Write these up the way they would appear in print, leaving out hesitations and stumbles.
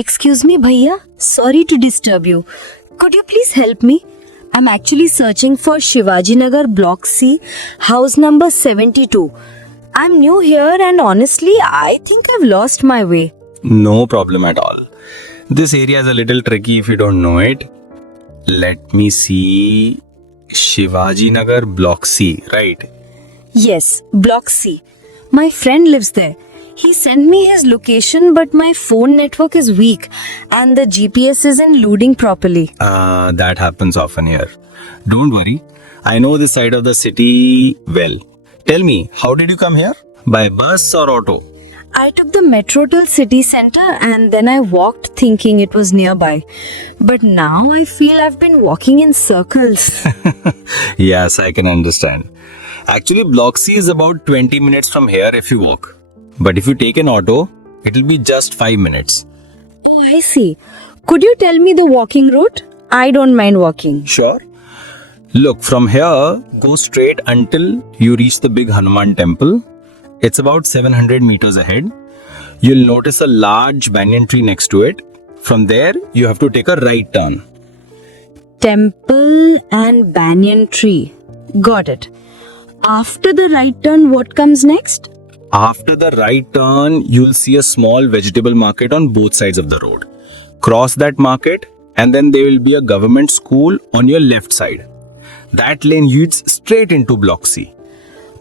Excuse me, Bhaiya. Sorry to disturb you. Could you please help me? I'm actually searching for Shivaji Nagar Block C, house number 72. I'm new here and honestly, I think I've lost my way. No problem at all. This area is a little tricky if you don't know it. Let me see. Shivaji Nagar Block C, right? Yes, Block C. My friend lives there. He sent me his location, but my phone network is weak and the GPS isn't loading properly. That happens often here. Don't worry. I know this side of the city well. Tell me, how did you come here? By bus or auto? I took the metro till city center and then I walked thinking it was nearby. But now I feel I've been walking in circles. Yes, I can understand. Actually, Block C is about 20 minutes from here if you walk. But if you take an auto, it'll be just 5 minutes. Oh, I see. Could you tell me the walking route? I don't mind walking. Sure. Look, from here, go straight until you reach the big Hanuman temple. It's about 700 meters ahead. You'll notice a large banyan tree next to it. From there, you have to take a right turn. Temple and banyan tree. Got it. After the right turn, what comes next? After the right turn, you'll see a small vegetable market on both sides of the road. Cross that market and then there will be a government school on your left side. That lane leads straight into Block C.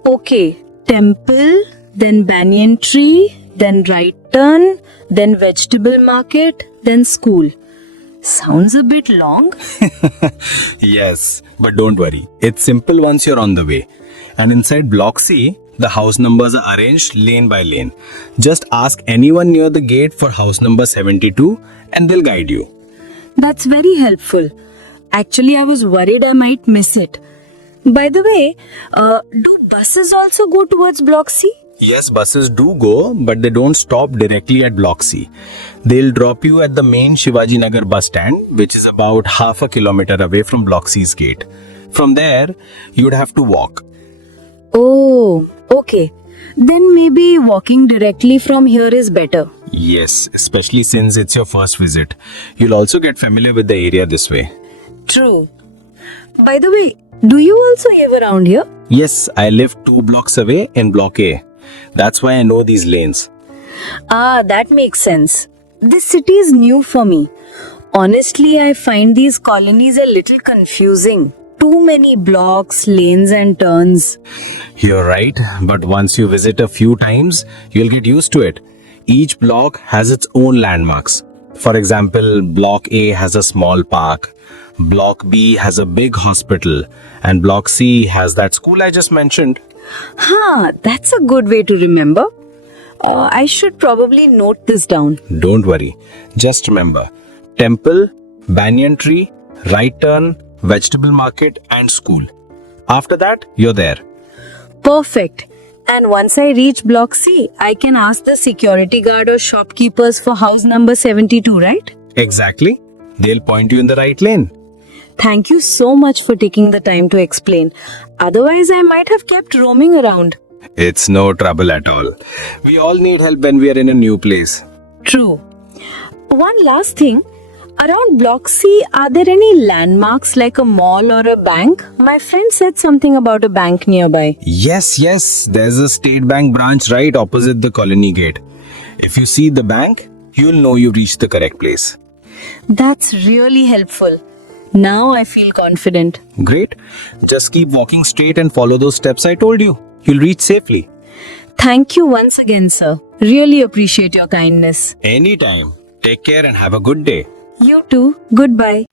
Okay, temple, then banyan tree, then right turn, then vegetable market, then school. Sounds a bit long. Yes, but don't worry. It's simple once you're on the way. And inside Block C, the house numbers are arranged lane by lane. Just ask anyone near the gate for house number 72 and they'll guide you. That's very helpful. Actually, I was worried I might miss it. By the way, do buses also go towards Block C? Yes, buses do go, but they don't stop directly at Block C. They'll drop you at the main Shivaji Nagar bus stand, which is about half a kilometer away from Block C's gate. From there, you'd have to walk. Oh, okay. Then maybe walking directly from here is better. Yes, especially since it's your first visit. You'll also get familiar with the area this way. True. By the way, do you also live around here? Yes, I live 2 blocks away in Block A. That's why I know these lanes. Ah, that makes sense. This city is new for me. Honestly, I find these colonies a little confusing. Too many blocks, lanes and turns. You're right, but once you visit a few times, you'll get used to it. Each block has its own landmarks. For example, Block A has a small park, Block B has a big hospital, and Block C has that school I just mentioned. That's a good way to remember. I should probably note this down. Don't worry, just remember, temple, banyan tree, right turn, vegetable market and school. After that, you're there. Perfect. And once I reach Block C, I can ask the security guard or shopkeepers for house number 72, right? Exactly. They'll point you in the right lane. Thank you so much for taking the time to explain. Otherwise, I might have kept roaming around. It's no trouble at all. We all need help when we are in a new place. True. One last thing. Around Block C, are there any landmarks like a mall or a bank? My friend said something about a bank nearby. Yes, there's a State Bank branch right opposite the colony gate. If you see the bank, you'll know you've reached the correct place. That's really helpful. Now I feel confident. Great. Just keep walking straight and follow those steps I told you. You'll reach safely. Thank you once again, sir. Really appreciate your kindness. Anytime. Take care and have a good day. You too. Goodbye.